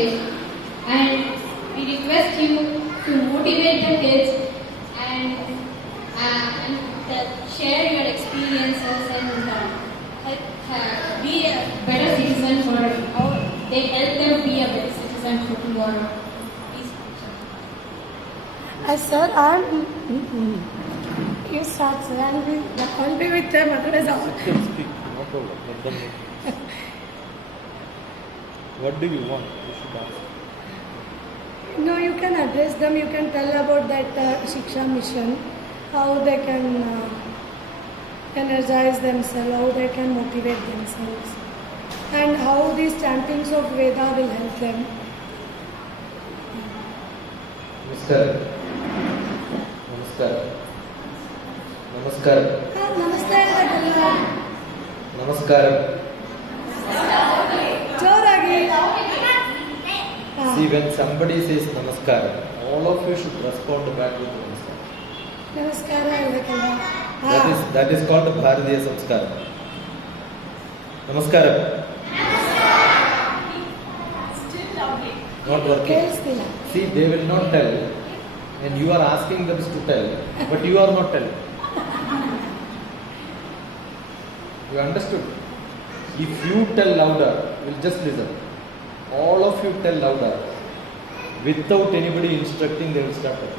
message, and we request you to motivate the kids and share your experiences and be a better citizen for how they help them be a better citizen for tomorrow. Please. Sir, you start, sir. I'll be with them. Otherwise, Speak. No problem. Let them know. What do you want? You should ask. no, you can address them. You can tell about that Shiksha mission, how they can energize themselves, how they can motivate themselves, and how these chantings of Veda will help them. Namaskar. Namaste, Namaskar. Joragi. See, when somebody says Namaskar, all of you should respond back with Namaskar. Namaskara. That is called Bharatiya Samskar. Namaskar. Not working. See, they will not tell, and you are asking them to tell, but you are not telling. You understood? If you tell louder, we'll just listen. All of you tell louder. Without anybody instructing, they will start telling.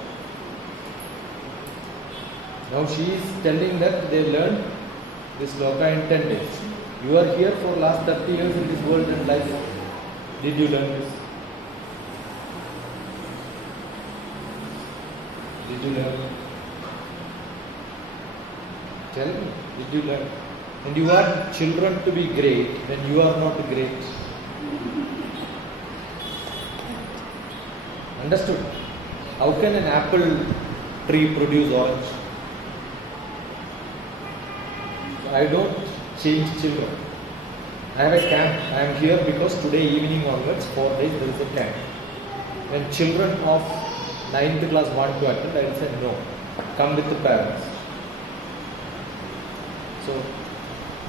Now she is telling that they learned this sloka in 10 days. You are here for last 30 years in this world and life. Did you learn this? Did you learn? Tell me, did you learn? And you want children to be great, then you are not great. Understood? How can an apple tree produce orange? I don't change children. I have a camp. I am here because today evening onwards, 4 days, there is a camp. When children of 9th class want to attend, I will say no. Come with the parents. So,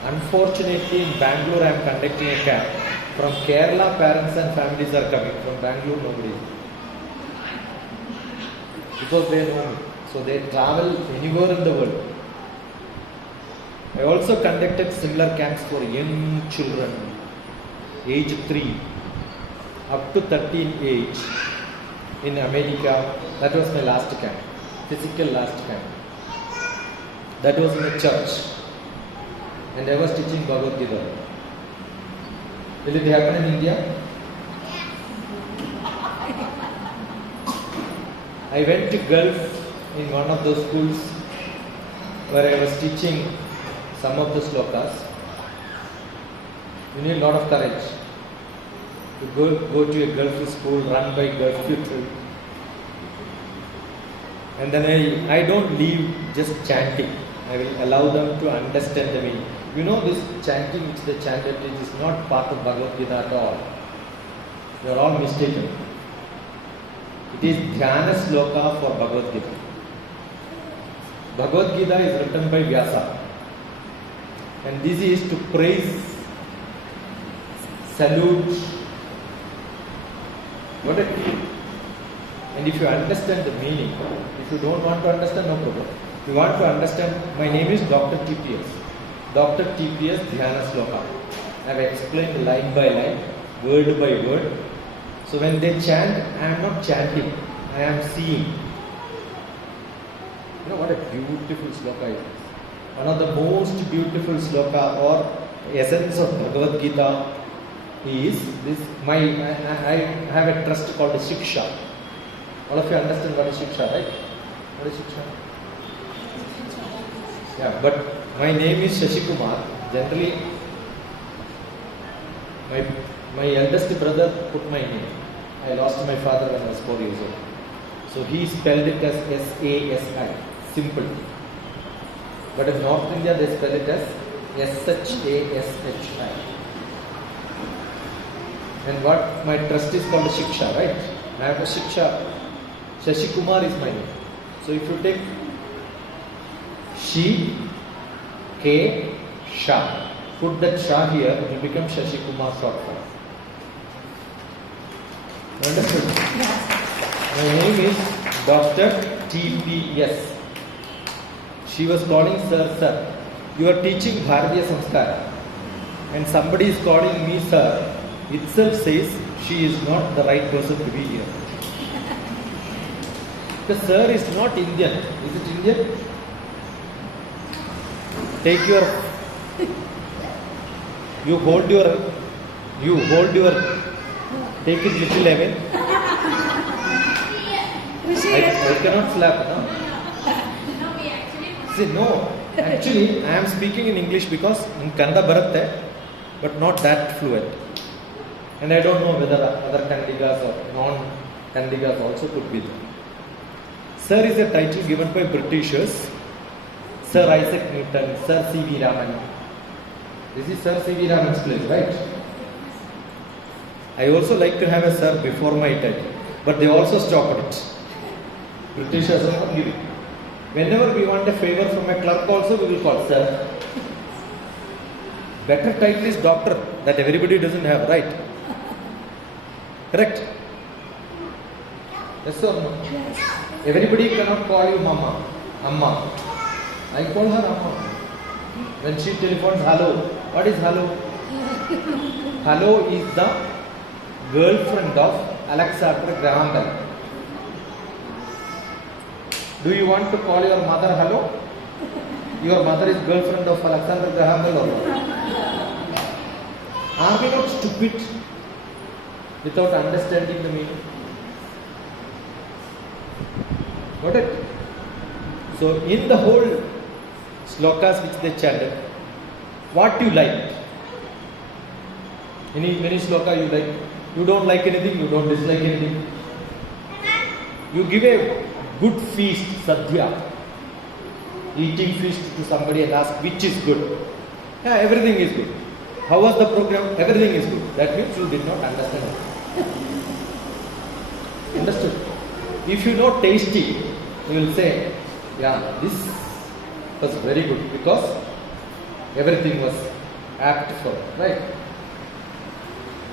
unfortunately in Bangalore I am conducting a camp. From Kerala, parents and families are coming. From Bangalore, nobody. Because they know me. So they travel anywhere in the world. I also conducted similar camps for young children, age 3 up to 13 age in America. That was my last camp, physical last camp. That was in a church, and I was teaching Bhagavad Gita. Will it happen in India? I went to Gulf in one of those schools where I was teaching some of the slokas. You need a lot of courage to go to a Gulf school run by Gulf people. And then I don't leave just chanting. I will allow them to understand the meaning. You know, this chanting which they chanted, it is not part of Bhagavad Gita at all. You are all mistaken. It is Dhyana Sloka for Bhagavad Gita. Bhagavad Gita is written by Vyasa. And this is to praise, salute, what it is. And if you understand the meaning, if you don't want to understand, no problem. If you want to understand, my name is DrTPS. DrTPS Dhyana Sloka. I have explained line by line, word by word. So when they chant, I am not chanting, I am seeing. You know what a beautiful sloka it is. One of the most beautiful sloka or essence of Bhagavad Gita is this. I have a trust called Shiksha. All of you understand what is Shiksha, right? What is Shiksha? Yeah, but my name is Shashi Kumar. Generally, my eldest brother put my name. I lost my father when I was 4 years old. So he spelled it as S-A-S-I. Simple. But in North India they spell it as S-H-A-S-H-I. And what my trust is called Shiksha, right? I have a Shiksha. Shashi Kumar is my name. So if you take Shi, K, Sha, put that Sha here, it will become Shashi Kumar short form. Understood? My name is DrTPS. She was calling sir. You are teaching Bharatiya Sanskar. And somebody is calling me sir. Itself says she is not the right person to be here. The sir is not Indian. Is it Indian? Take your. You hold your. Take it little away. I cannot slap. No? No, we actually. See, no. Actually, I am speaking in English because in Kannada baratte, but not that fluent. And I don't know whether other Kannadigas or non-Kannadigas also could be there. Sir is a title given by Britishers. Sir Isaac Newton, Sir C.V. Raman. This is Sir C.V. Raman's place, right? I also like to have a sir before my title, but they also stopped it. Britishers are not giving. Whenever we want a favor from a clerk also, we will call sir. Better title is doctor, that everybody doesn't have, right? Correct? Yes or no? Yes. Everybody cannot call you mama, amma. I call her amma. When she telephones hello, what is hello? Hello is the girlfriend of Alexander Graham Bell. Do you want to call your mother hello? Your mother is girlfriend of Alexander Graham Bell or what? Are we not stupid without understanding the meaning? Got it? So in the whole slokas which they chanted, what you like? Many sloka you like? You don't like anything, you don't dislike anything. You give a good feast, sadhya, eating feast to somebody and ask which is good. Yeah, everything is good. How was the program? Everything is good. That means you did not understand it. Understood? If you know tasty, you will say, yeah, this was very good because everything was apt for it, right?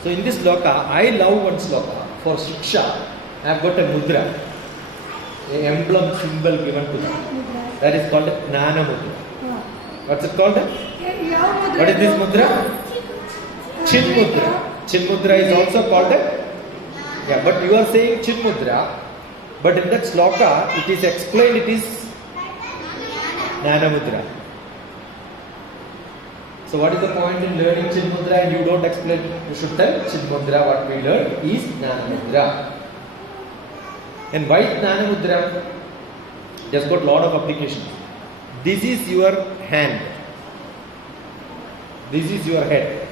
So in this sloka, I love one sloka. For Shiksha, I have got a mudra, an emblem symbol given to them. That is called Jnana Mudra. What's it called? What is this mudra? Chin Mudra. Chin Mudra is also called yeah, but you are saying Chin Mudra, but in that sloka, it is explained, it is Jnana Mudra. So what is the point in learning Chin Mudra and you don't explain? You should tell Chin Mudra, what we learned is Jnana Mudra. And why Jnana Mudra? It has got lot of applications. This is your hand. This is your head.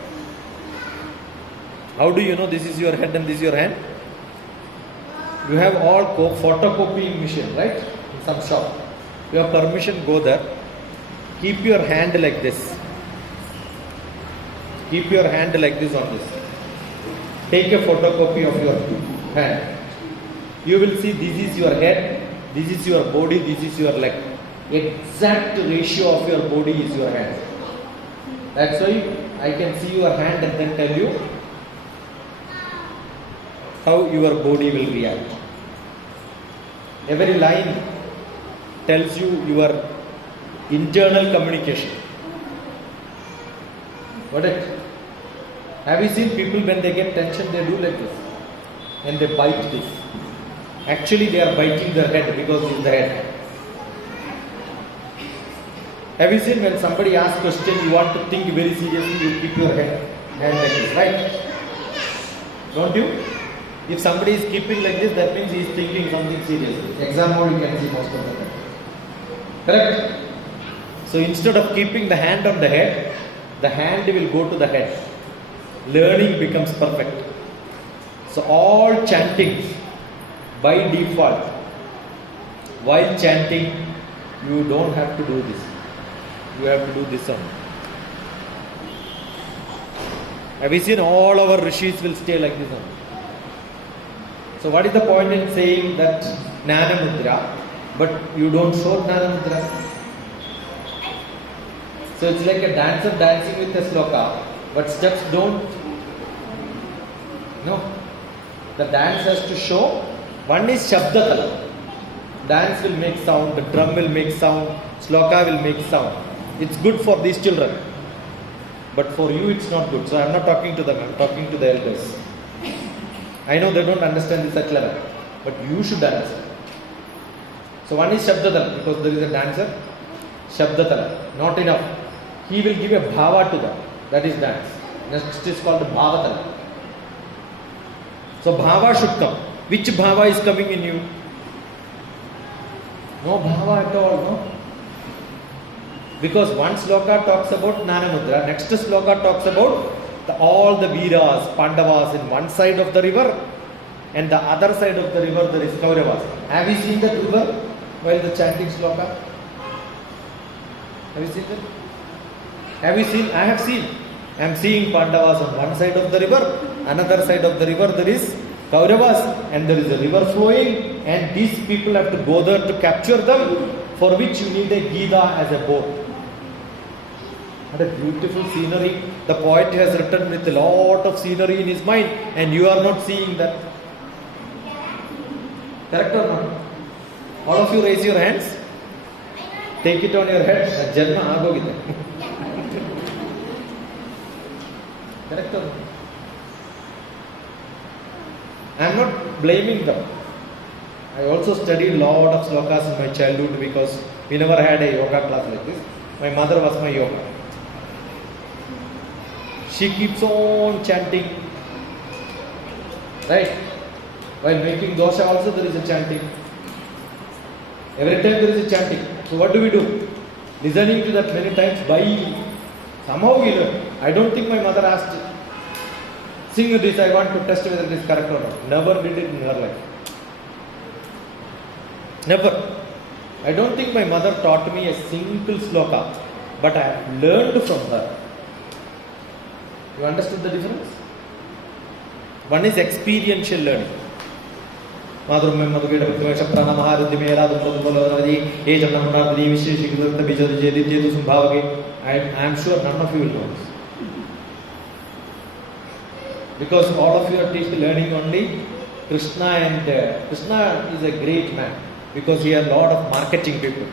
How do you know this is your head and this is your hand? You have all photocopying machine, right? In some shop. You have permission, go there. Keep your hand like this. Keep your hand like this on this. Take a photocopy of your hand. You will see this is your head, this is your body, this is your leg. Exact ratio of your body is your hand. That's why I can see your hand and then tell you how your body will react. Every line tells you your internal communication. Got it? Have you seen people when they get tension, they do like this and they bite this. Actually they are biting their head because it's the head. Have you seen when somebody asks question, you want to think very seriously, you keep your hand like this, right? Don't you? If somebody is keeping like this, that means he is thinking something seriously. Exam hall you can see most of the time. Correct? So instead of keeping the hand on the head, the hand will go to the head. Learning becomes perfect. So all chanting by default, while chanting, you don't have to do this. You have to do this one. Have you seen all our rishis will stay like this one? So what is the point in saying that Jnana Mudra, but you don't show Jnana Mudra? So it's like a dancer dancing with a sloka, but steps don't. No. The dance has to show. One is Shabdatala. Dance will make sound, the drum will make sound, sloka will make sound. It's good for these children. But for you it's not good. So I'm not talking to them, I'm talking to the elders. I know they don't understand this at level, but you should understand. So one is Shabdatala, because there is a dancer. Shabdatala, not enough. He will give a bhava to that. That is dance. Next is called bhavatala. So bhava should come. Which bhava is coming in you? No bhava at all, no? Because one sloka talks about Nanamudra, next sloka talks about all the Veeras, Pandavas in one side of the river, and the other side of the river there is Kauravas. Have you seen that river while the chanting sloka? Have you seen that? Have you seen? I have seen. I am seeing Pandavas on one side of the river, another side of the river there is Kauravas, and there is a river flowing, and these people have to go there to capture them, for which you need a Gita as a boat. What a beautiful scenery. The poet has written with a lot of scenery in his mind, and you are not seeing that. Correct or not? All of you raise your hands. Take it on your head. Janma agogide. Correct or not? I am not blaming them. I also studied a lot of slokas in my childhood because we never had a yoga class like this. My mother was my yoga. She keeps on chanting. Right? While making dosha also there is a chanting. Every time there is a chanting. So what do we do? Listening to that many times by somehow we learn. I don't think my mother asked, sing this, I want to test whether it is correct or not. Never did it in her life. Never. I don't think my mother taught me a single sloka, but I have learned from her. You understood the difference? One is experiential learning. I am sure none of you will know this. Because all of you are learning only Krishna, and Krishna is a great man because he has a lot of marketing people.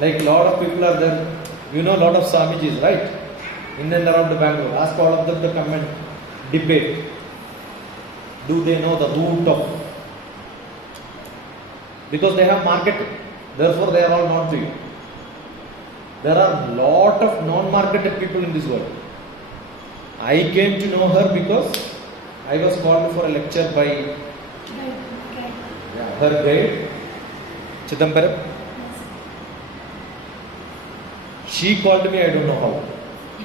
Like a lot of people are there, you know, a lot of Swamijis, right? In and around Bangalore. Ask all of them to come and debate. Do they know the root of? Because they have marketing. Therefore, they are all known to you. There are a lot of non-marketed people in this world. I came to know her because I was called for a lecture by her guide, Chidambaram. She called me, I don't know how.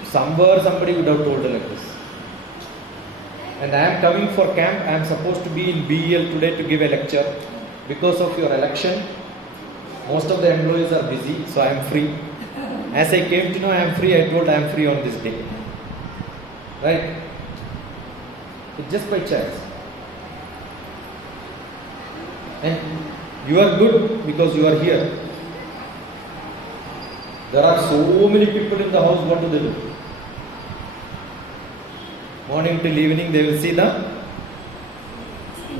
Somewhere somebody would have told her like this. And I am coming for camp. I am supposed to be in BEL today to give a lecture. Because of your election, most of the employees are busy, so I am free. As I came to know I am free, I told I am free on this day. Right? It's just by chance. And you are good because you are here. There are so many people in the house, what do they do? Morning till evening they will see the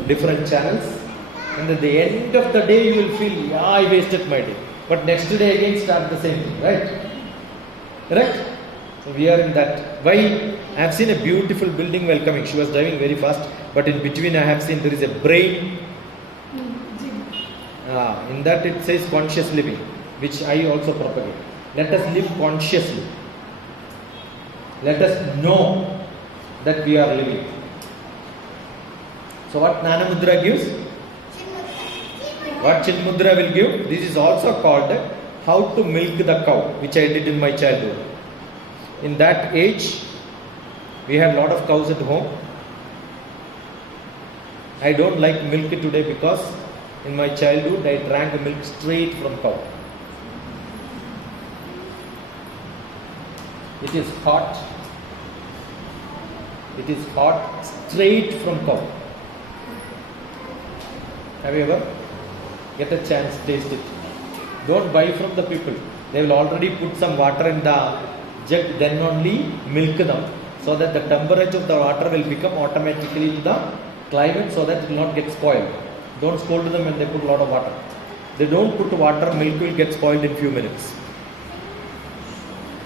different channels, and at the end of the day you will feel, yeah, I wasted my day. But next day again start the same thing, right? Correct? So we are in that. Why? I have seen a beautiful building while coming. She was driving very fast, but in between I have seen there is a brain. In that it says conscious living, which I also propagate. Let us live consciously. Let us know that we are living. So what Nanamudra gives? What Chinmudra will give? This is also called how to milk the cow, which I did in my childhood. In that age, we had a lot of cows at home. I don't like milk today because in my childhood I drank milk straight from cow. It is hot. It is hot straight from cow. Have you ever get a chance taste it? Don't buy from the people. They will already put some water in the jug, then only milk them. So so that the temperature of the water will become automatically to the climate so that it will not get spoiled. Don't scold them when they put a lot of water. They don't put water, milk will get spoiled in few minutes.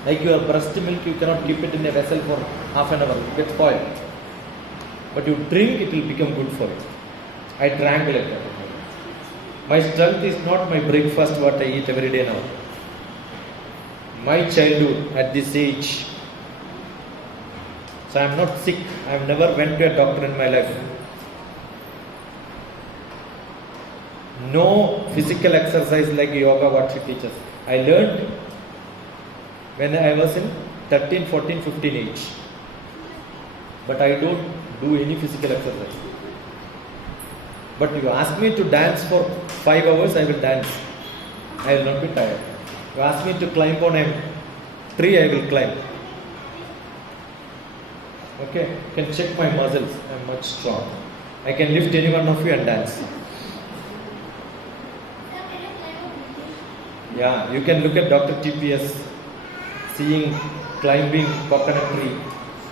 Like your breast milk, you cannot keep it in a vessel for half an hour, it gets spoiled. But you drink, it will become good for you. I drank like that. My strength is not my breakfast, what I eat every day now. My childhood at this age. So I am not sick. I have never went to a doctor in my life. No physical exercise like yoga, what she teaches. I learned when I was in 13, 14, 15 age. But I don't do any physical exercise. But you ask me to dance for 5 hours, I will dance. I will not be tired. You ask me to climb on a tree, I will climb. Okay, you can check my muscles, I am much strong. I can lift any one of you and dance. Yeah, you can look at DrTPS, seeing climbing coconut tree.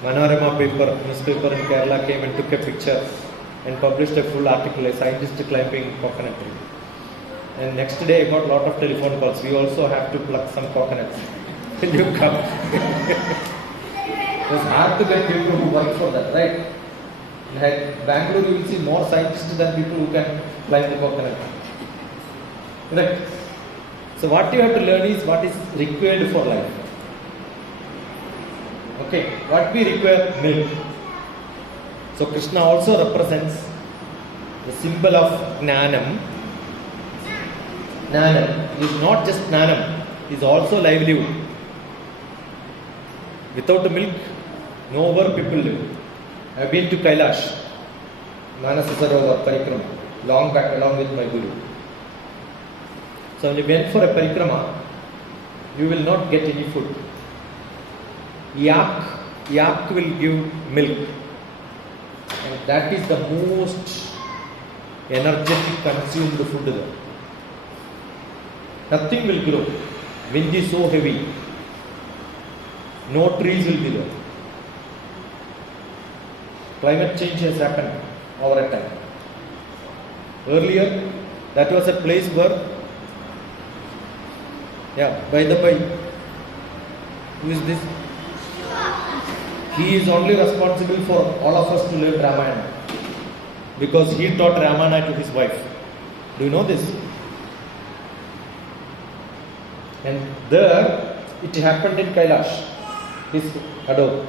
Manorama paper, newspaper in Kerala came and took a picture and published a full article, a scientist climbing coconut tree. And next day I got a lot of telephone calls. We also have to pluck some coconuts. Will you come? It's hard to get people who work for that, right? In Bangalore you will see more scientists than people who can climb the coconut. Right? So what you have to learn is what is required for life. Okay, what we require? Milk. So Krishna also represents the symbol of Gnanam. Gnanam is not just Gnanam, is also livelihood. Without milk, nowhere people live. I have been to Kailash, Manasa Sarovar Parikrama, long back along with my Guru. So when you went for a parikrama, you will not get any food. Yak will give milk. And that is the most energetic consumed food there. Nothing will grow. Wind is so heavy. No trees will be there. Climate change has happened over a time. Earlier, that was a place where, by the way, who is this? He is only responsible for all of us to learn Ramayana because he taught Ramayana to his wife. Do you know this? And there, it happened in Kailash, his adore.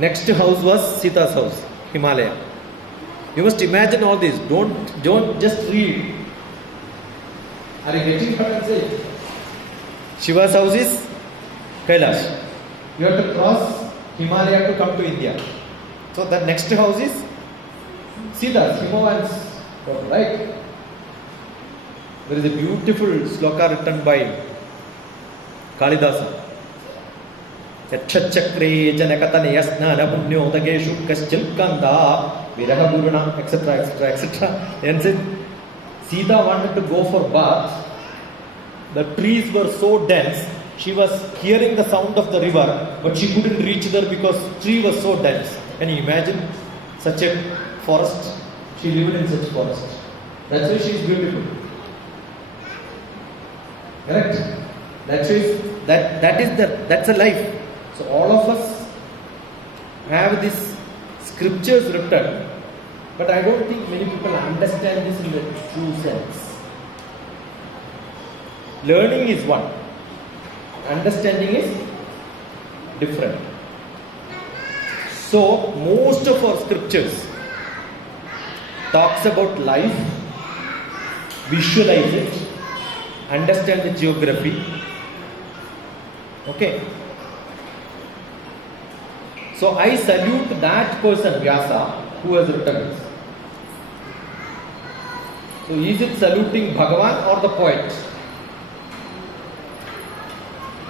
Next house was Sita's house, Himalaya. You must imagine all this. Don't just read. Are you getting what I am saying? Shiva's house is Kailash. You have to cross Himalaya to come to India. So the next house is Sita's, Himalayas, right? There is a beautiful sloka written by Kalidasa. Yachachakre janakatane yasna napunyo dageshu kaschilkanda viraha guruna, etc., etc., etc. And then Sita wanted to go for bath. The trees were so dense, she was hearing the sound of the river, but she couldn't reach there because tree was so dense. Can you imagine such a forest? She lived in such forest. That's why she is beautiful. Correct? That's a life. So all of us have these scriptures written, but I don't think many people understand this in the true sense. Learning is one, understanding is different. So most of our scriptures talks about life, visualize it, understand the geography. Okay. So I salute that person, Vyasa, who has written this. So is it saluting Bhagavan or the poet?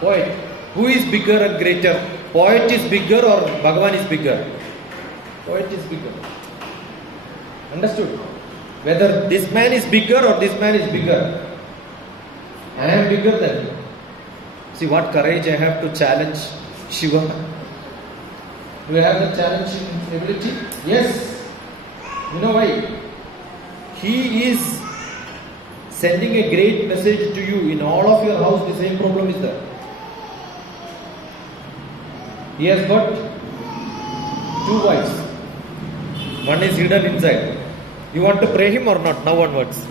Poet. Who is bigger and greater? Poet is bigger or Bhagavan is bigger? Poet is bigger. Understood? Whether this man is bigger or this man is bigger. I am bigger than you. See what courage I have to challenge Shiva. Do you have the challenging ability? Yes. You know why? He is sending a great message to you. In all of your house, the same problem is there. He has got 2 wives. One is hidden inside. You want to pray him or not? Now onwards.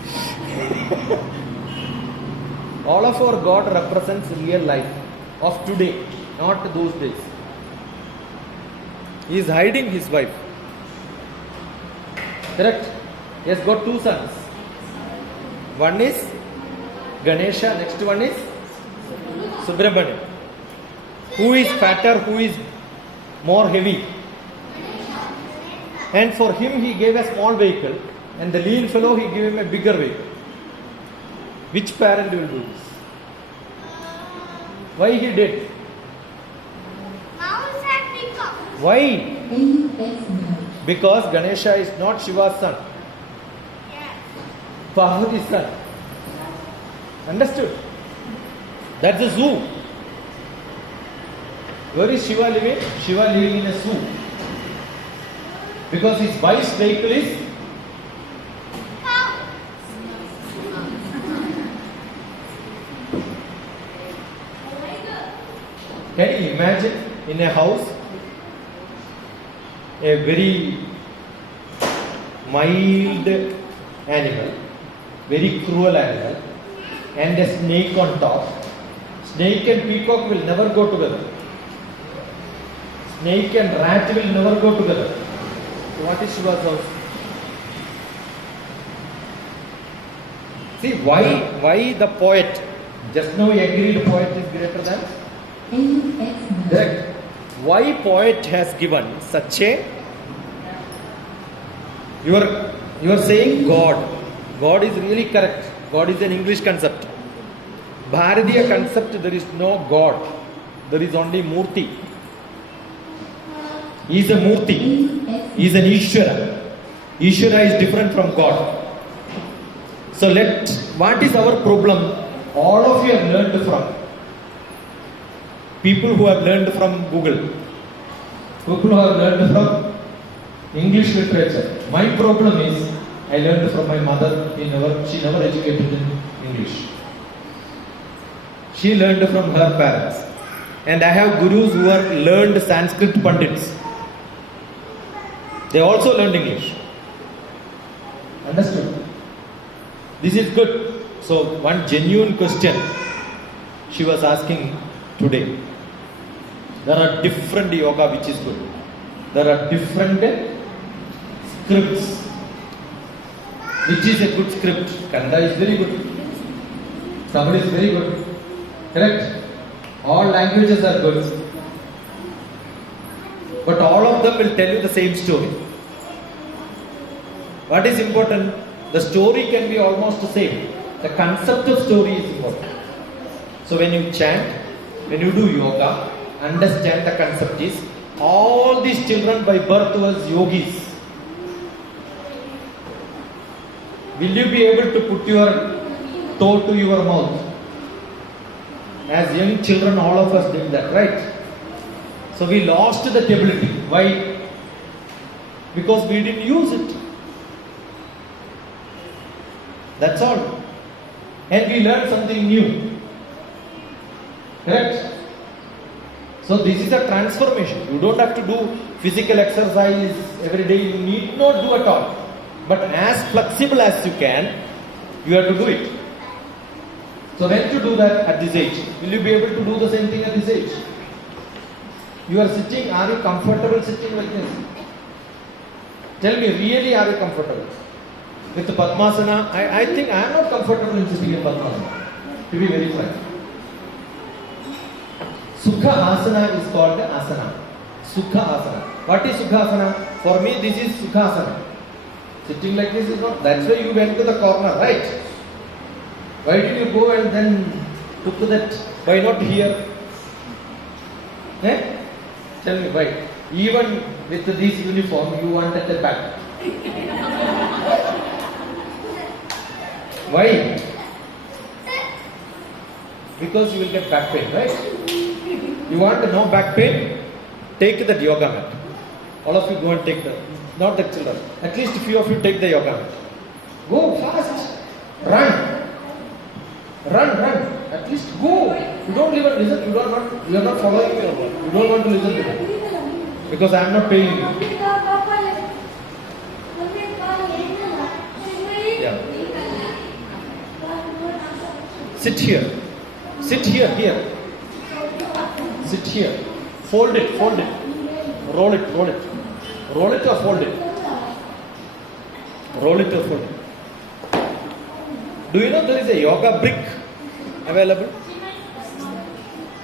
All of our God represents real life of today, not those days. He is hiding his wife. Correct? He has got 2 sons. One is Ganesha, next one is Subramaniam. Who is fatter, who is more heavy? And for him he gave a small vehicle, and the lean fellow he gave him a bigger vehicle. Which parent will do this? Why he did? Why? Because Ganesha is not Shiva's son. Parvati's son. Understood? That's a zoo. Where is Shiva living? Shiva living in a zoo. Because his wife's vehicle is Can you imagine in a house a very mild animal, very cruel animal, and a snake on top? Snake and peacock will never go together. Snake and rat will never go together. So what is Shiva's house? See, why the poet, just now he agreed poet is greater than? Correct. Why poet has given such a, you are saying God. God is really correct. God is an English concept. Bharatiya concept, there is no God. There is only Murti. He is a Murti. He is an Ishvara. Ishvara is different from God. So what is our problem? All of you have learned from people who have learned from Google. People who have learned from English literature. My problem is, I learned from my mother. She never educated in English. She learned from her parents. And I have gurus who have learned Sanskrit Pandits. They also learned English. Understood? This is good. So, one genuine question she was asking today. There are different yoga which is good. There are different scripts. Which is a good script? Kanda is very good. Tamil is very good. Correct? All languages are good. But all of them will tell you the same story. What is important? The story can be almost the same. The concept of story is important. So when you chant, when you do yoga, understand the concept is all these children by birth was yogis. Will you be able to put your toe to your mouth? As young children, all of us did that, right? So we lost that ability. Why? Because we didn't use it. That's all. And we learned something new. Correct? So this is a transformation. You don't have to do physical exercise every day. You need not do at all. But as flexible as you can, you have to do it. So when to do that at this age? Will you be able to do the same thing at this age? You are sitting, are you comfortable sitting like this? Tell me, really are you comfortable? With the Padmasana, I think I am not comfortable in sitting in Padmasana. To be very frank. Sukha Asana is called the Asana. Sukha Asana. What is Sukha Asana? For me, this is Sukha Asana. Sitting like this is not. That's why you went to the corner, right? Why did you go and then took that? Why not here? Eh? Tell me why. Even with this uniform, you wanted the back. Why? Because you will get back pain, right? You want no back pain? Take that yoga mat. All of you go and take the, not the children. At least few of you take the yoga mat. Go fast. Run. Run. At least go. You don't even listen. You are not following me or what? You don't want to listen to me. Because I am not paying you. Yeah. Sit here. Sit here. Sit here. Fold it. Roll it. Roll it or fold it. Roll it or fold it. Do you know there is a yoga brick available?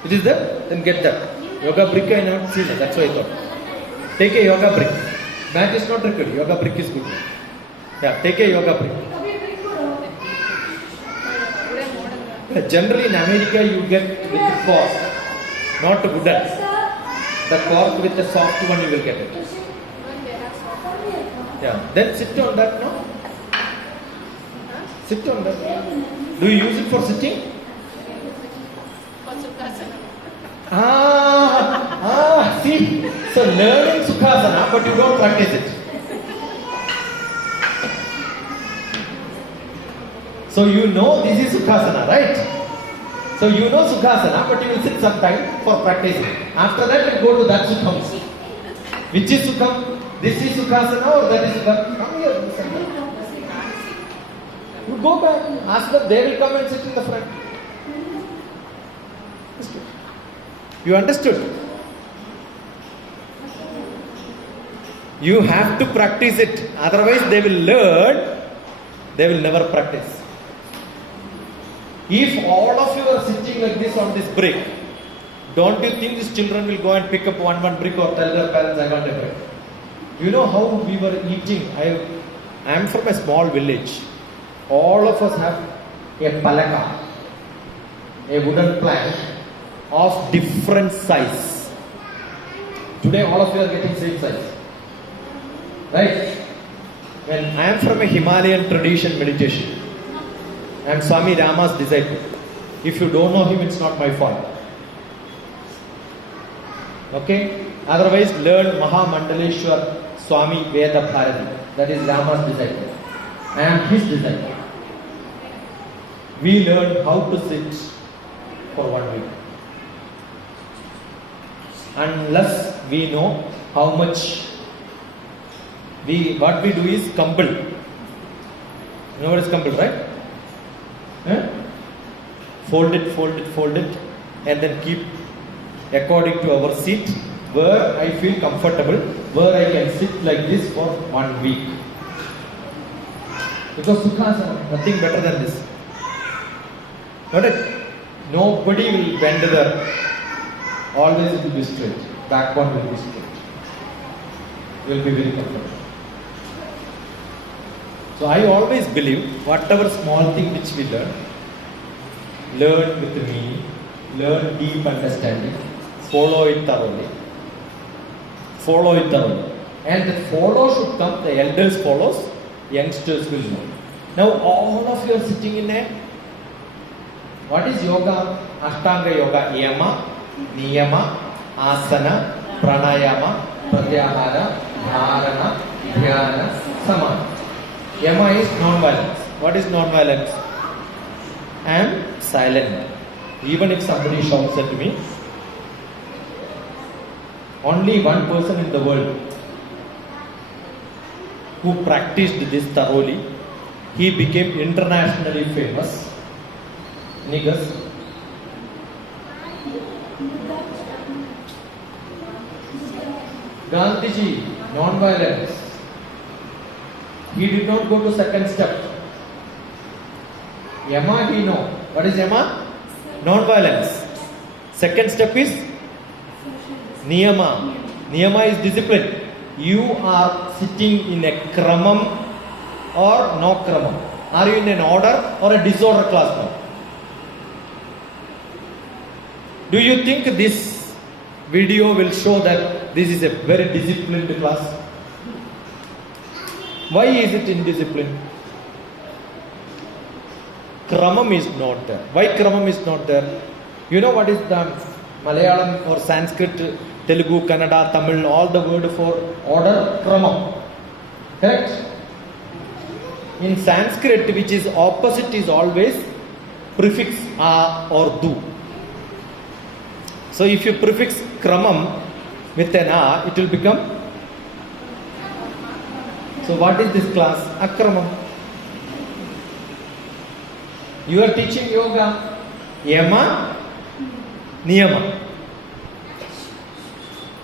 It is there? Then get that. Yoga brick I have not seen it. That's why I thought. Take a yoga brick. Mat is not required. Yoga brick is good. Yeah, take a yoga brick. Generally in America you get with cork, not wooden. The cork with the soft one you will get it. Yeah. Then sit on that now. Sit on that. Do you use it for sitting? See. So learning Sukhasana, but you don't practice it. So you know this is Sukhasana, right? So you know Sukhasana, but you will sit sometime for practicing. After that, you go to that Sukham. Which is Sukham? This is Sukhasana or that is Sukham? Come here. You go back, ask them, they will come and sit in the front. You understood? You have to practice it. Otherwise, they will learn, they will never practice. If all of you are sitting like this on this brick, don't you think these children will go and pick up one brick or tell their parents, I want a brick? You know how we were eating? I am from a small village. All of us have a palaka, a wooden plank of different size. Today all of you are getting same size. Right? When I am from a Himalayan tradition meditation. I am Swami Rama's disciple. If you don't know him, it's not my fault. Okay? Otherwise, learn Mahamandaleshwar Swami Veda Bharati. That is Rama's disciple. I am his disciple. We learn how to sit for 1 week. Unless we know how much what we do is compel. You know what is compel, right? Fold it, and then keep according to our seat where I feel comfortable, where I can sit like this for 1 week. Because Sukhasana, nothing better than this. Got it? Nobody will bend there. Always it will be straight. Backbone will be straight. You will be very comfortable. So I always believe whatever small thing which we learn with meaning, learn deep understanding, follow it thoroughly. And the follow should come, the elders follows, youngsters will know. Now all of you are sitting in a, what is yoga? Ashtanga yoga, yama, niyama, asana, pranayama, pratyahara, dharana, dhyana, samana. Yama is non-violence. What is non-violence? I am silent. Even if somebody shouts at me, only one person in the world who practiced this thoroughly, he became internationally famous. Any guess? Gandhiji, non-violence. He did not go to second step. Yama, he know. What is Yama? Non-violence. Second step is Niyama. Niyama is discipline. You are sitting in a kramam or no kramam. Are you in an order or a disorder class now? Do you think this video will show that this is a very disciplined class? Why is it indisciplined? Kramam is not there. Why Kramam is not there? You know what is the Malayalam or Sanskrit Telugu, Kannada, Tamil, all the word for order, kramam. Correct? In Sanskrit, which is opposite, is always prefix a or du. So if you prefix kramam with an a, it will become. So what is this class? Akramam. You are teaching yoga. Yama, niyama.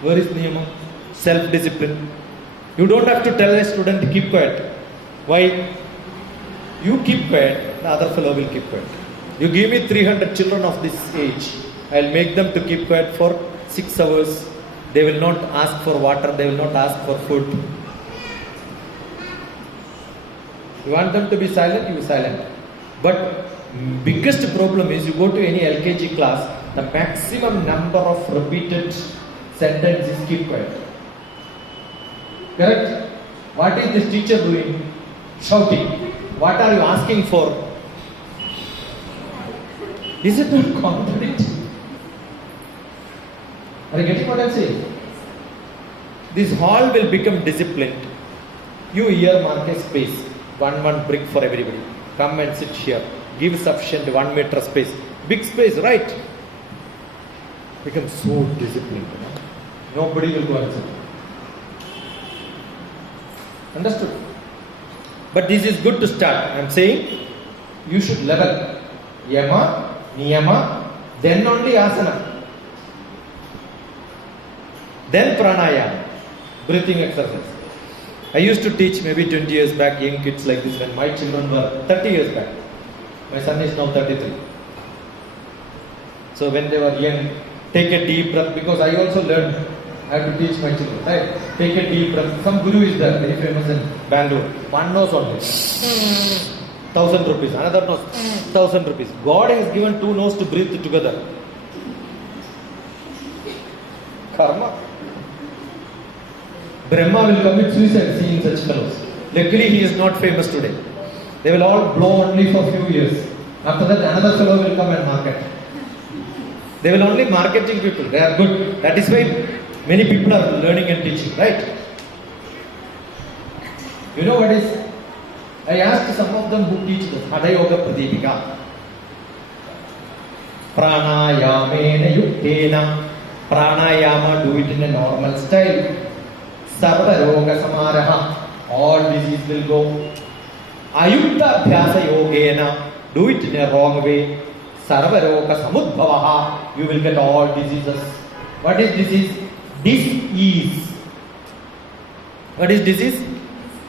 Where is niyama? Self-discipline. You don't have to tell a student to keep quiet. Why? You keep quiet, the other fellow will keep quiet. You give me 300 children of this age, I will make them to keep quiet for 6 hours. They will not ask for water, they will not ask for food. You want them to be silent, you be silent. But biggest problem is you go to any LKG class, the maximum number of repeated sentences is keep quiet. Correct? What is this teacher doing? Shouting. What are you asking for? Is it not contradicting? Are you getting what I am saying? This hall will become disciplined. You earmark a space, one brick for everybody. Come and sit here. Give sufficient 1 meter space. Big space, right? Become so disciplined. Nobody will go and sit. Understood? But this is good to start. I am saying you should level. Yama, niyama, then only asana. Then pranayama, breathing exercise. I used to teach maybe 20 years back young kids like this when my children were 30 years back. My son is now 33. So when they were young, take a deep breath, because I also learned how to teach my children, right? Take a deep breath. Some guru is there, very famous in Bangalore. One knows only. 1,000 rupees. Another knows 1,000 rupees. God has given 2 noses to breathe together. Karma. Brahma will commit suicide seeing such fellows. Luckily he is not famous today. They will all blow only for a few years. After that another fellow will come and market. They will only marketing people. They are good. That is why many people are learning and teaching, right? You know what is? I asked some of them who teach this. Hada Yoga Pradipika. Pranayamena yuktena. Pranayama, do it in a normal style. Sarva Roga Samaraha. All disease will go. Ayukta Abhyasa Yogena. Do it in a wrong way. Sarva Roga Samudbhavaha. You will get all diseases. What is disease? Disease. What is disease?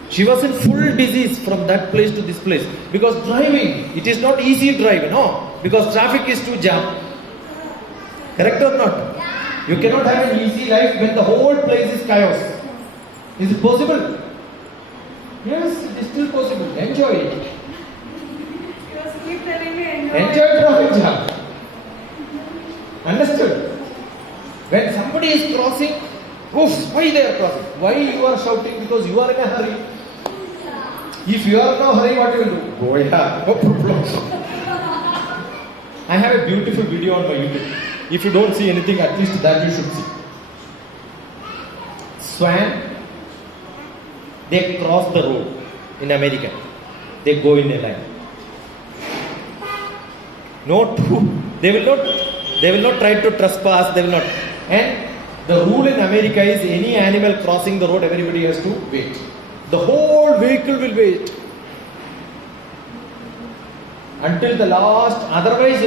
She was in full disease from that place to this place. Because driving, it is not easy drive, no? Because traffic is too jam. Correct or not? You cannot have an easy life when the whole place is chaos. Is it possible? Yes, it is still possible. Enjoy it. You keep telling me Enjoy traffic jam. Understood? When somebody is crossing, oof, why they are crossing? Why you are shouting? Because you are in a hurry. If you are in a hurry, what you will do? Go yeah, no problem. I have a beautiful video on my YouTube. If you don't see anything, at least that you should see. Swan, they cross the road in America. They go in a line. No two. They will not try to trespass. They will not. And the rule in America is any animal crossing the road, everybody has to wait. The whole vehicle will wait until the last. Otherwise,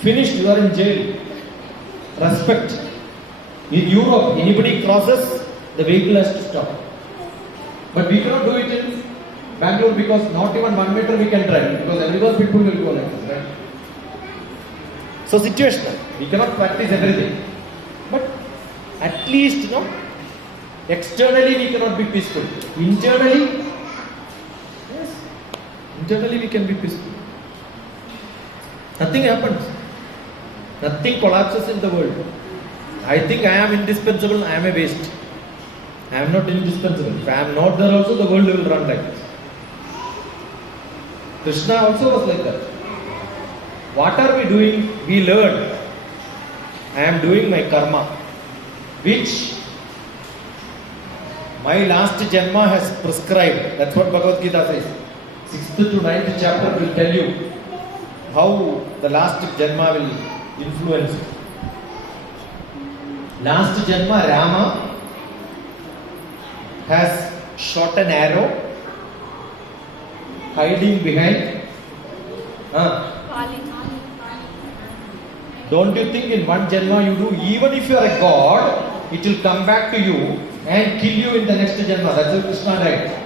finished, you are in jail. Respect. In Europe, anybody crosses, the vehicle has to stop. But we cannot do it in Bangalore because not even 1 meter we can drive, because everywhere people will go like this, right? So situational. We cannot practice everything. But at least, externally we cannot be peaceful. Internally, yes, internally we can be peaceful. Nothing happens. Nothing collapses in the world. I think I am indispensable, I am a waste. I am not indispensable. If I am not there also, the world will run like this. Krishna also was like that. What are we doing? We learn. I am doing my karma. which my last Janma has prescribed. That's what Bhagavad Gita says. 6th to 9th chapter will tell you how the last Janma will influence you. Last Janma, Rama has shot an arrow hiding behind. Don't you think in one Janma you do, even if you are a god, it will come back to you and kill you in the next Janma. That's what Krishna died.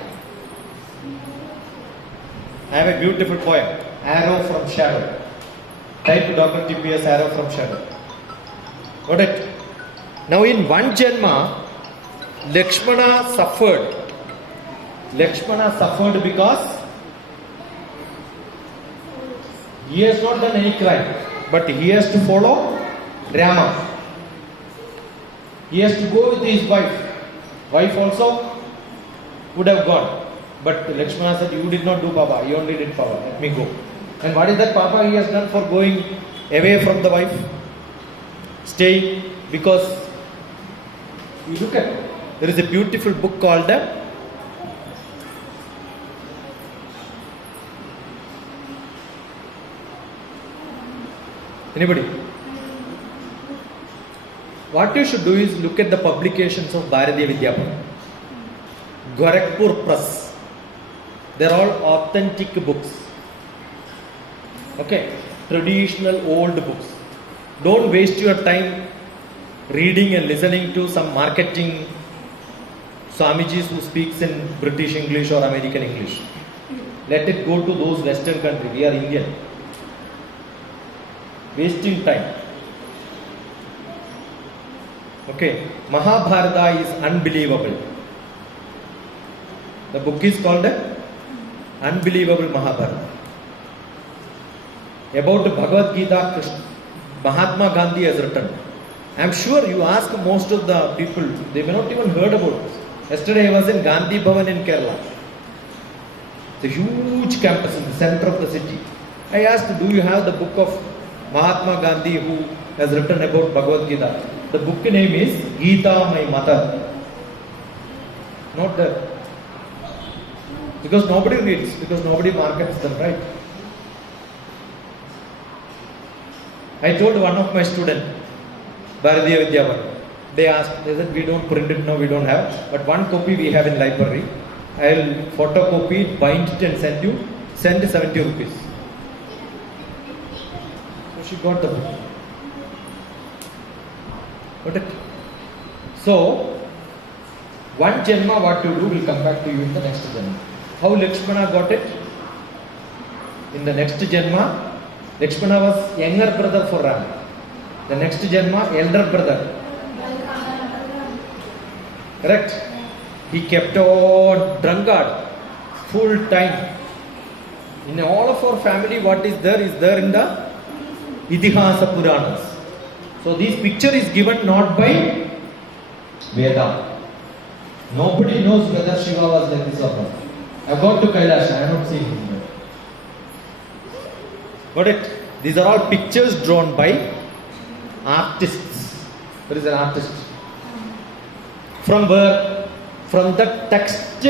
I have a beautiful poem, Arrow from Shadow. Type DrTPS, Arrow from Shadow. Got it? Now in one Janma, Lakshmana suffered. Lakshmana suffered because he has not done any crime, but he has to follow Rama. He has to go with his wife. Wife also would have gone. But Lakshmana said, you did not do Papa, you only did Papa, let me go. And what is that Papa he has done for going away from the wife? Staying, because you look at, there is a beautiful book called anybody? What you should do is look at the publications of Bharatiya Vidyapana. Gorakhpur Press. They are all authentic books. Okay? Traditional old books. Don't waste your time reading and listening to some marketing Swamijis who speaks in British English or American English. Let it go to those Western countries. We are Indian. Wasting time. Okay, Mahabharata is unbelievable. The book is called Unbelievable Mahabharata. About Bhagavad Gita, Mahatma Gandhi has written. I am sure you ask most of the people, they may not even heard about this. Yesterday I was in Gandhi Bhavan in Kerala. It's a huge campus in the center of the city. I asked, do you have the book of Mahatma Gandhi who has written about Bhagavad Gita? The book name is Gita My Mother. Not there. Because nobody reads, because nobody markets them, right? I told one of my students, Bharatiya Vidyapana, they asked, they said, we don't print it now, we don't have, but one copy we have in library. I will photocopy it, bind it and send you, send 70 rupees. So she got the book. Got it? So, one Janma what you do will come back to you in the next Janma. How Lakshmana got it? In the next Janma, Lakshmana was younger brother for Rama. The next Janma, elder brother. Correct? He kept on drunkard full time. In all of our family, what is there in the Itihasa Puranas. So this picture is given not by Veda. Nobody knows whether Shiva was like this or not. I have gone to Kailash, I have not seen him. Got it? These are all pictures drawn by artists. There is an artist. From where? From the text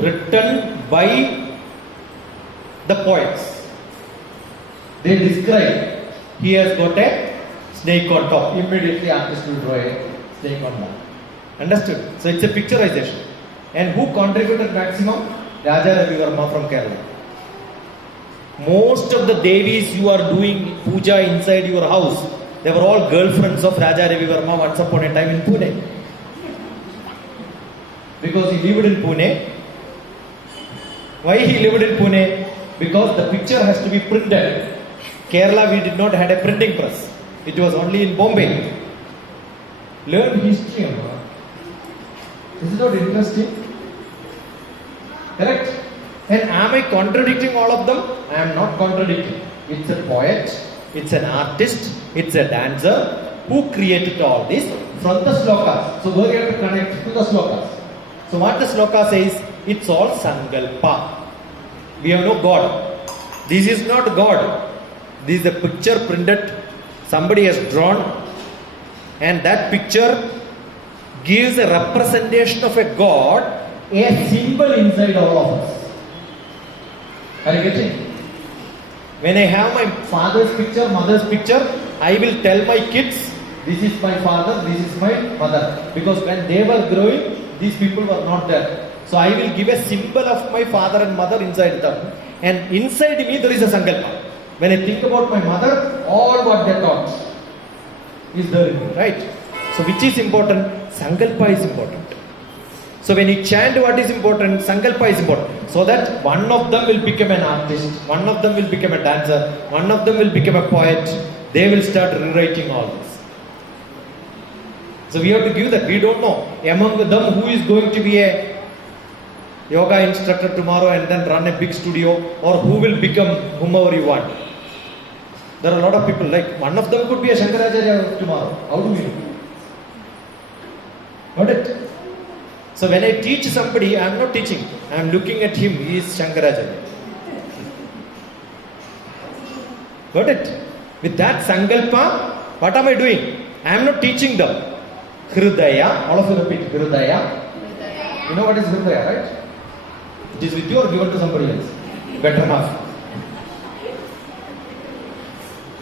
written by the poets. They describe, he has got a snake on top. Immediately artist will draw a snake on top. Understood? So it's a picturization. And who contributed maximum? Raja Ravi Verma from Kerala. Most of the Devis you are doing puja inside your house, they were all girlfriends of Raja Ravi Verma once upon a time in Pune. Because he lived in Pune. Why he lived in Pune? Because the picture has to be printed. Kerala we did not have a printing press. It was only in Bombay. Learn history. Is it not interesting? Correct? And am I contradicting all of them? I am not contradicting. It's a poet, it's an artist, it's a dancer who created all this from the slokas. So we have to connect to the slokas. So what the sloka says, it's all sankalpa. We have no God. This is not God. This is a picture printed, somebody has drawn, and that picture gives a representation of a God, a symbol inside all of us. Are you getting? When I have my father's picture, mother's picture, I will tell my kids, this is my father, this is my mother. Because when they were growing, these people were not there. So I will give a symbol of my father and mother inside them. And inside me there is a sankalpa. When I think about my mother, all what they taught is there in me, right? So which is important? Sankalpa is important. So when you chant, what is important? Sankalpa is important. So that one of them will become an artist, one of them will become a dancer, one of them will become a poet. They will start rewriting all this. So we have to give that. We don't know among them who is going to be a yoga instructor tomorrow and then run a big studio, or who will become whomever you want. There are a lot of people, like one of them could be a Shankaracharya tomorrow. How do we know? Got it? So when I teach somebody, I am not teaching. I am looking at him. He is Shankaracharya. Got it? With that sankalpa, what am I doing? I am not teaching them. Hridaya, all of you repeat, Hridaya. You know what is Hridaya, right? It is with you or given to somebody else? Better half.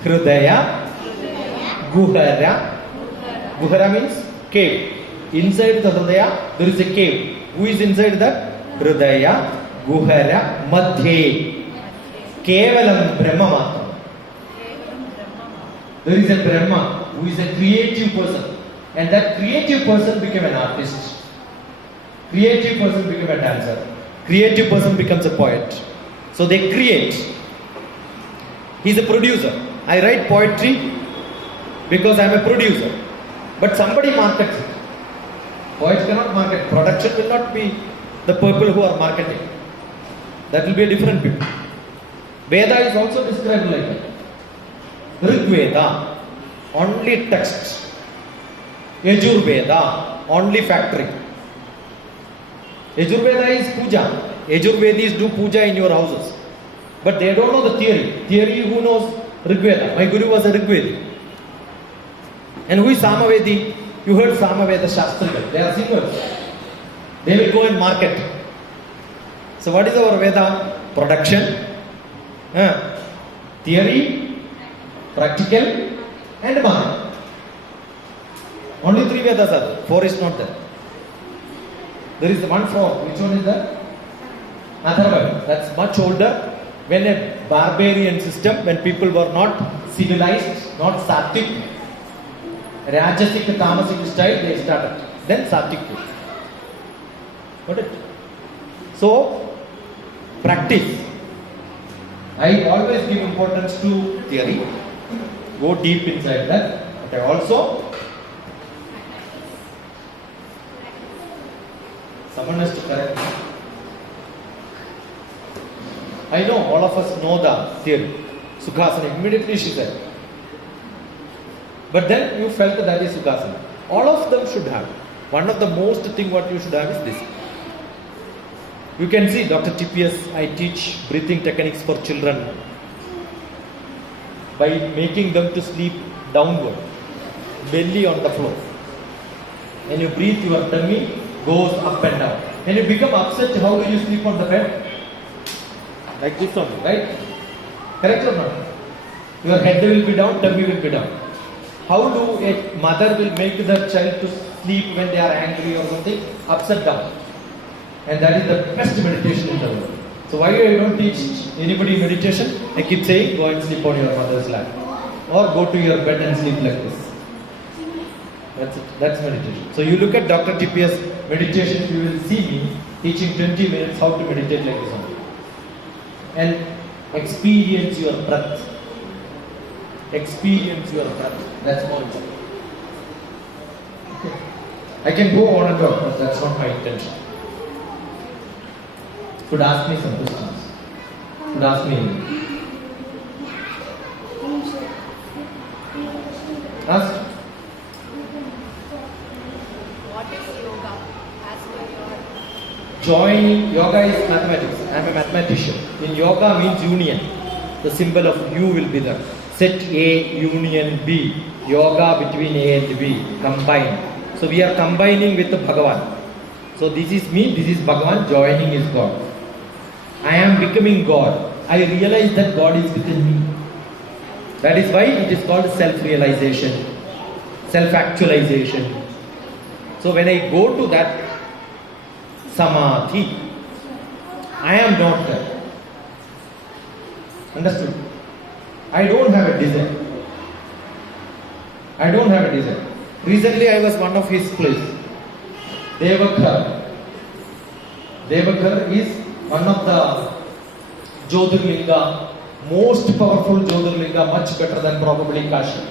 Hridaya, Guhara. Guhara means cave. Inside the Hridaya, there is a cave. Who is inside that? Hridaya, Guhara, Madhye. Kevalam Brahma Matram. There is a Brahma who is a creative person. And that creative person became an artist. Creative person became a dancer. Creative person becomes a poet. So they create. He's a producer. I write poetry because I'm a producer. But somebody markets it. Poets cannot market. Production will not be the people who are marketing. That will be a different people. Veda is also described like that. Rig Veda, only text. Yajurveda, only factory. Yajurveda is puja. Yajurvedis do puja in your houses. But they don't know the theory. Theory, who knows Rigveda? My guru was a Rigvedi. And who is Samavedi? You heard Samaveda Shastrigal. They are singers. They will go and market. So what is our Veda? Production, theory, practical, and market. Only 3 Vedas are there. 4 is not there. There is one 4. Which one is that? Atharvaveda. That's much older. When a barbarian system, when people were not civilized, not sattvic, rajasic, tamasic style, they started. Then sattvic came. Got it? So, practice. I always give importance to theory. Go deep inside that. But I also, someone has to correct me. I know all of us know the theory. Sukhasana. Immediately she said. But then you felt that is Sukhasana. All of them should have. One of the most thing what you should have is this. You can see DrTPS, I teach breathing techniques for children by making them to sleep downward, belly on the floor. When you breathe, your tummy goes up and down. When you become upset, how do you sleep on the bed? Like this only, right? Correct or not? Your head will be down, tummy will be down. How do a mother will make the child to sleep when they are angry or something? Upside down. And that is the best meditation in the world. So why I don't teach anybody meditation? I keep saying, go and sleep on your mother's lap. Or go to your bed and sleep like this. That's it. That's meditation. So you look at DrTPS meditation, you will see me teaching 20 minutes how to meditate like this only. And experience your breath. Experience your breath. That's more important. Okay. I can go on and on, but that's not my intention. Could ask me some questions. Could ask me. Ask. What is yoga? As per your Joining yoga is mathematics. I am a mathematician. In yoga means union. The symbol of U will be there. Set A, union B. Yoga between A and B. Combine. So we are combining with the Bhagavan. So this is me, this is Bhagavan, joining is God. I am becoming God. I realize that God is within me. That is why it is called self-realization, self-actualization. So when I go to that samadhi, I am not there. Understood? I don't have a desire. I don't have a desire. Recently I was one of his place. Devakar. Devakar is one of the Jyotirlinga, most powerful Jyotirlinga, much better than probably Kashi.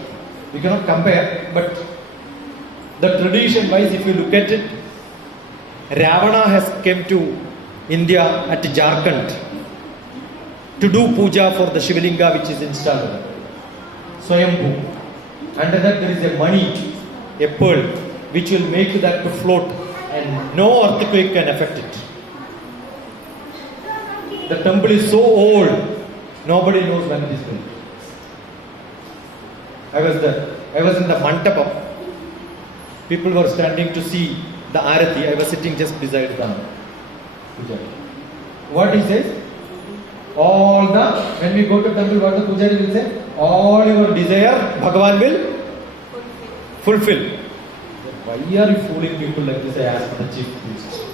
We cannot compare, but the tradition wise, if you look at it, Ravana has come to India at Jharkhand to do puja for the Shivalinga which is installed there. Swayambhu. Under that there is a money, a pearl, which will make that to float and no earthquake can affect it. The temple is so old, nobody knows when it is built. I was there. I was in the Mantapa. People were standing to see the Arati. I was sitting just beside the Pujari. What he says? When we go to temple, what the Pujari will say? All your desire, Bhagavan will fulfill. Why are you fooling people like this? I asked the chief priest.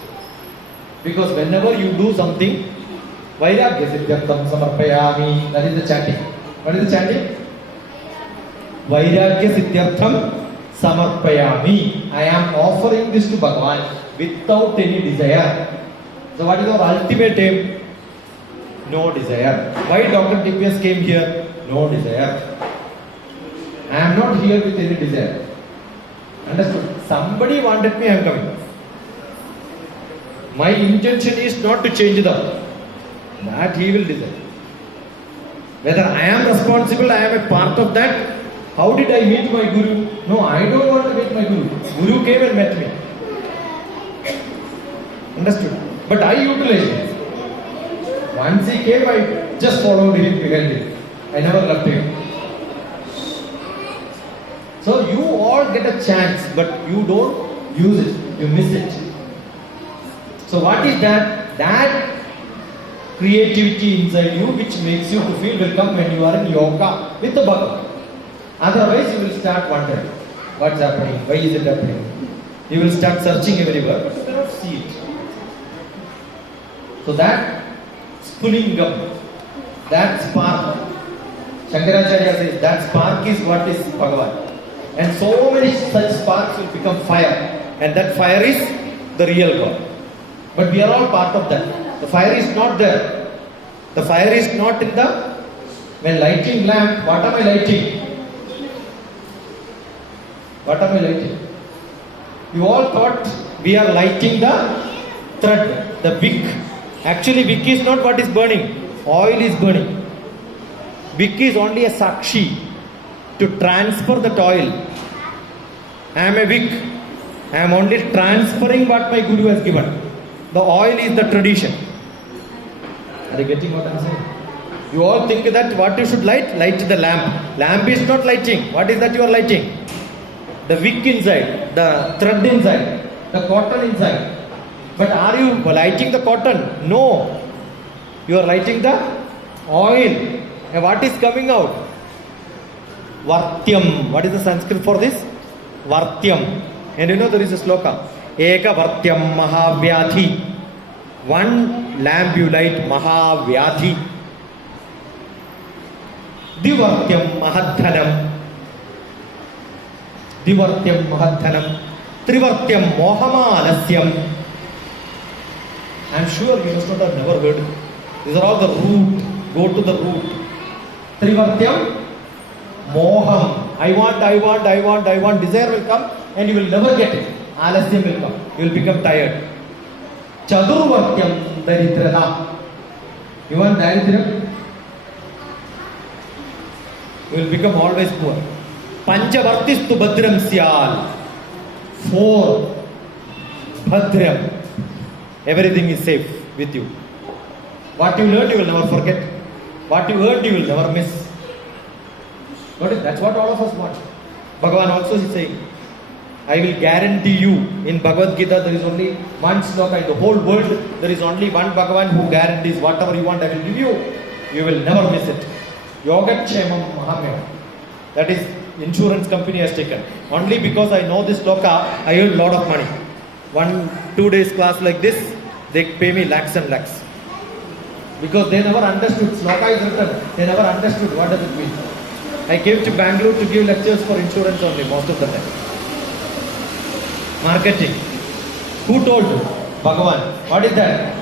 Because whenever you do something, Vairagya Siddhyartham Samarpayami, that is the chanting. What is the chanting? Vairagya Siddhyartham Samarpayami. I am offering this to Bhagavan without any desire. So what is our ultimate aim? No desire. Why DrTPS came here? No desire. I am not here with any desire. Understood? Somebody wanted me, I am coming. My intention is not to change them. That he will decide. Whether I am responsible, I am a part of that. How did I meet my Guru? No, I don't want to meet my Guru. Guru came and met me. Understood? But I utilized him. Once he came, I just followed him behind him. I never left him. So you all get a chance, but you don't use it. You miss it. So what is that? That creativity inside you which makes you to feel welcome when you are in yoga with the Bhagavan. Otherwise you will start wondering what's happening, why is it happening. You will start searching everywhere but you cannot see it. So that Spulingam, that spark, Shankaracharya says that spark is what is Bhagavan. And so many such sparks will become fire. And that fire is the real God. But we are all part of that. The fire is not there. The fire is not in the... When lighting lamp, what am I lighting? What am I lighting? You all thought we are lighting the thread, the wick. Actually, wick is not what is burning. Oil is burning. Wick is only a sakshi to transfer that oil. I am a wick. I am only transferring what my Guru has given. The oil is the tradition. Are you getting what I am saying? You all think that what you should light? Light the lamp. Lamp is not lighting. What is that you are lighting? The wick inside, the thread inside, the cotton inside. But are you lighting the cotton? No. You are lighting the oil. And what is coming out? Vartyam. What is the Sanskrit for this? Vartyam. And you know there is a sloka. Eka Vartyam Mahavyadhi. One lamp you light, Mahavyadhi. Divartyam Mahadhanam. Divartyam Mahadhanam. Trivartyam Mohamalasyam. I am sure you must not have never heard. These are all the root. Go to the root. Trivartyam Moham. I want. Desire will come and you will never get it. Alasyam will come. You will become tired. Chadurvartyam Daridrada. You want Daridra? You will become always poor. Panchavartistu Bhadram Syal. 4. Bhadram. Everything is safe with you. What you learned, you will never forget. What you earned, you will never miss. That's what all of us want. Bhagavan also is saying. I will guarantee you, in Bhagavad Gita there is only one sloka in the whole world. There is only one Bhagavan who guarantees whatever you want I will give you. You will never miss it. Yogakshemam Mahamya. That is insurance company has taken. Only because I know this sloka, I earn a lot of money. 1-2 days class like this, they pay me lakhs and lakhs. Because they never understood. Sloka is written. They never understood what does it mean. I came to Bangalore to give lectures for insurance only most of the time. Marketing. Who told? Bhagavan. What is that?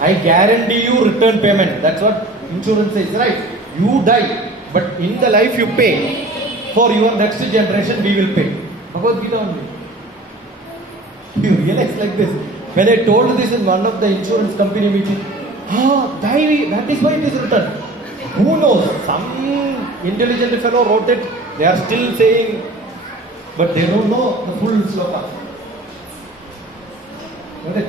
I guarantee you return payment. That's what insurance says, right? You die, but in the life you pay. For your next generation, we will pay. Bhagavad Gita only. You realize like this. When I told this in one of the insurance company meeting, die, that is why it is written. Who knows? Some intelligent fellow wrote it. They are still saying, but they don't know the full sloka. Right?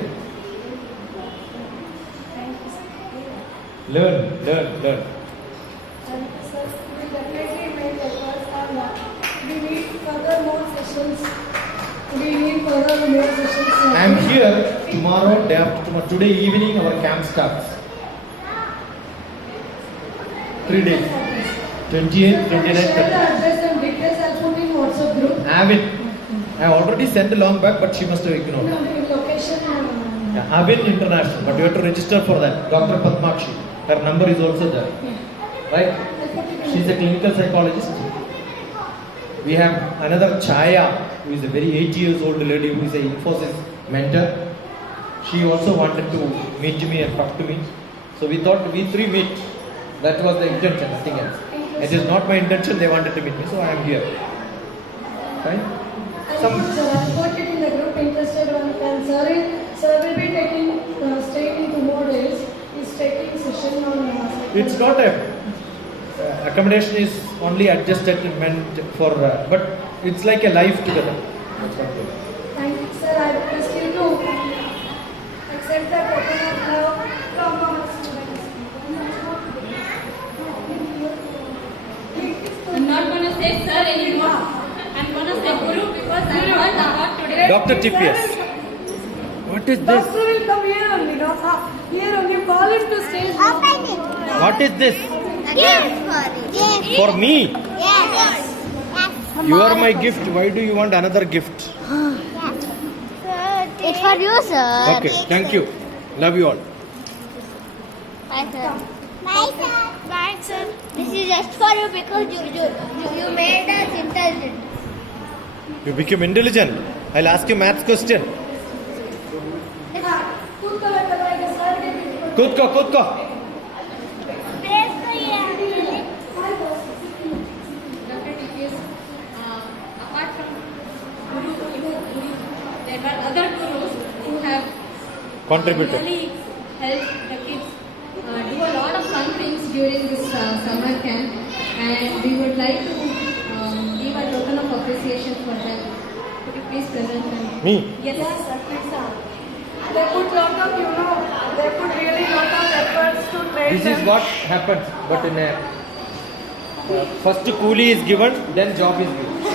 Learn. And sir, we definitely make efforts and we need further more sessions. I am here tomorrow, day after tomorrow. Today evening our camp starts. 3 days. 28th, 29th, 30th. Address and details I'll put in WhatsApp group. I have it. I already sent a long back, but she must have ignored. No, in location. Yeah, Avin International, but you have to register for that. Dr. Padmakshi. Her number is also there. Right? She is a clinical psychologist. We have another Chaya, who is a very 80 years old lady who is a Infosys mentor. She also wanted to meet me and talk to me. So we thought we three meet. That was the intention, nothing else. It is not my intention, they wanted to meet me, so I am here. Fine? I'll put it in the group interested one. And sir will be staying in 2 more days. He's taking session on. It's not a accommodation is only adjusted meant for, but it's like a life together. That's what it is. Thank you, sir. I request you to accept the token of love from our students. I'm not going to say sir anymore. I'm going to say Guru because I learned a lot today. DrTPS. What is this? Doctor will come here only, no? Here only. Call him to stage. What is this? Gift. For me? Yes. You are my gift. Why do you want another gift? It's for you, sir. Okay, thank you. Love you all. Bye, sir. Bye, sir. Bye, sir. This is just for you because you made us intelligent. You became intelligent. I'll ask you maths question. Kutko. DrTPS, apart from Guru, there were other gurus who have Contributed. really helped the kids do a lot of fun things during this summer camp, and we would like to give a token of appreciation for them. Could you please present them? Me? Yes. They put lot of, they put really lot of efforts to train This them. is what happens. But in a first coolie is given, then job is given.